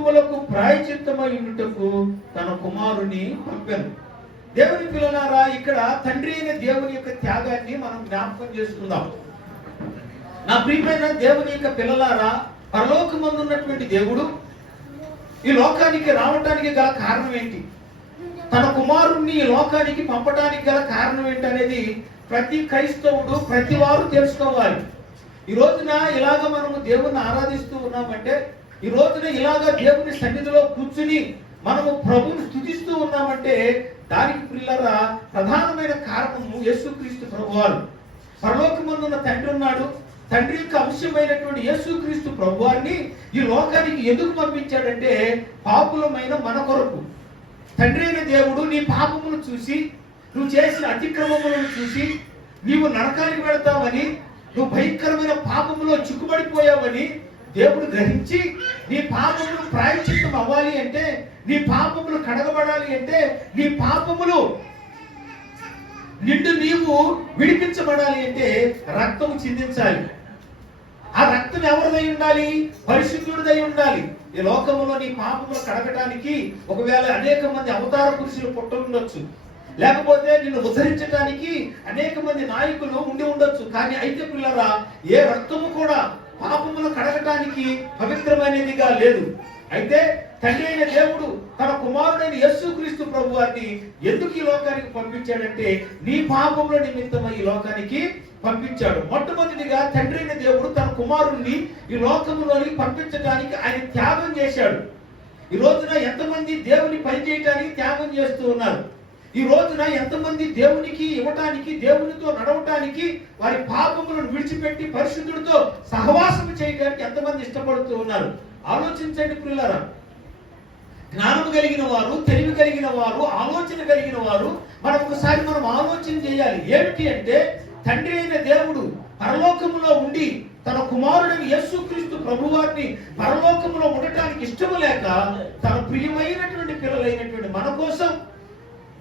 పాపములకు ప్రాయశ్చిత్తమై ఉండుటకు తన కుమారుని పంపెను. దేవుని పిల్లలారా, ఇక్కడ తండ్రి అయిన దేవుని యొక్క త్యాగాన్ని మనం జ్ఞాపకం చేసుకుందాం. నా ప్రియమైన దేవుని యొక్క పిల్లలారా, పరలోకమందున్నటువంటి దేవుడు ఈ లోకానికి రావటానికి గల కారణం ఏంటి, తన కుమారుణ్ణి ఈ లోకానికి పంపడానికి గల కారణం ఏంటి అనేది ప్రతి క్రైస్తవుడు, ప్రతి వారు తెలుసుకోవాలి. ఈ రోజున ఇలాగ మనము దేవుణ్ణి ఆరాధిస్తూ ఉన్నామంటే, ఈ రోజున ఇలాగ దేవుని సన్నిధిలో కూర్చుని మనము ప్రభువుని స్తుతిస్తూ ఉన్నామంటే దానికి పిల్లరా ప్రధానమైన కారణము యేసుక్రీస్తు ప్రభువారు. పరలోకమందున్న తండ్రి ఉన్నాడు. తండ్రి యొక్క అంశమైనటువంటి యేసుక్రీస్తు ప్రభువారిని ఈ లోకానికి ఎందుకు పంపించాడంటే పాపులమైన మన కొరకు. తండ్రి అయిన దేవుడు నీ పాపమును చూసి, నువ్వు చేసిన అతిక్రమములను చూసి, నీవు నరకానికి వెళతావని, నువ్వు భయంకరమైన పాపములో చిక్కుబడిపోయావని దేవుడు గ్రహించి, నీ పాపములు ప్రాయశ్చిత్తం అవ్వాలి అంటే, నీ పాపములు కడగబడాలి అంటే, నీ పాపములు నిండు నీవు విడిపించబడాలి అంటే రక్తము చిందించాలి. ఆ రక్తం ఎవరిదై ఉండాలి? పరిశుద్ధుడిదై ఉండాలి. ఈ లోకములో నీ పాపములు కడగటానికి ఒకవేళ అనేక మంది అవతార పురుషులు పుట్టుండొచ్చు, లేకపోతే నిన్ను ఉద్ధరించడానికి అనేక మంది నాయకులు ఉండి ఉండొచ్చు. కానీ అయితే పిల్లరా, ఏ రక్తము కూడా పాపములు కడగటానికి పవిత్రమైనదిగా లేదు. అయితే తండ్రి అయిన దేవుడు తన కుమారుడైన యేసుక్రీస్తు ప్రభు వారిని ఎందుకు ఈ లోకానికి పంపించాడంటే నీ పాపముల నిమిత్తమై ఈ లోకానికి పంపించాడు. మొట్టమొదటిగా తండ్రి అయిన దేవుడు తన కుమారుణ్ణి ఈ లోకములోనికి పంపించడానికి ఆయన త్యాగం చేశాడు. ఈ రోజున ఎంతమంది దేవుని పని చేయడానికి త్యాగం చేస్తూ ఉన్నారు. ఈ రోజున ఎంతమంది దేవునికి ఇవ్వటానికి, దేవునితో నడవటానికి, వారి పాపములను విడిచిపెట్టి పరిశుద్ధుడితో సహవాసం చేయడానికి ఎంతమంది ఇష్టపడుతూ ఉన్నారు. ఆలోచించండి పిల్లరా. జ్ఞానము కలిగిన వారు, తెలివి కలిగిన వారు, ఆలోచన కలిగిన వారు మనం ఒకసారి ఆలోచన చేయాలి. ఏమిటి అంటే, తండ్రి అయిన దేవుడు పరలోకములో ఉండి తన కుమారుడైన యేసుక్రీస్తు ప్రభువారిని పరలోకములో ఉండటానికి ఇష్టము లేక తన ప్రియమైనటువంటి పిల్లలైనటువంటి మన కోసం,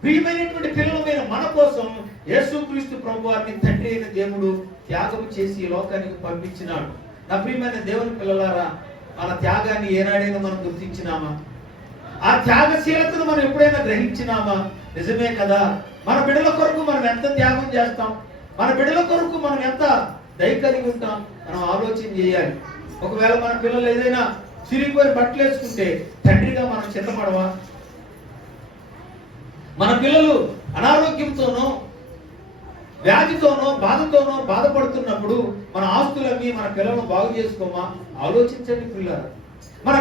ప్రియమైనటువంటి పిల్లలమైన మన కోసం యేసుక్రీస్తు ప్రభువారిని తండ్రి అయిన దేవుడు త్యాగం చేసి ఈ లోకానికి పంపించినాడు. నా ప్రియమైన దేవుని పిల్లలారా, మన త్యాగాన్ని ఏనాడైనా మనం గుర్తించినామా? ఆ త్యాగశీలతను మనం ఎప్పుడైనా గ్రహించినామా? నిజమే కదా. మన బిడ్డల కొరకు మనం ఎంత త్యాగం చేస్తాం, మన బిడ్డల కొరకు మనం ఎంత దయ కలిగి ఉంటాం, మనం ఆలోచన చేయాలి. ఒకవేళ మన పిల్లలు ఏదైనా చిరిగిపోయిన బట్టలు వేసుకుంటే తండ్రిగా మనం చింతపడవా? మన పిల్లలు అనారోగ్యంతోనో, వ్యాధితోనో, బాధతోనో బాధపడుతున్నప్పుడు మన ఆస్తులన్నీ మన పిల్లలను బాగు చేసుకోమా? ఆలోచించండి పిల్లలు. మన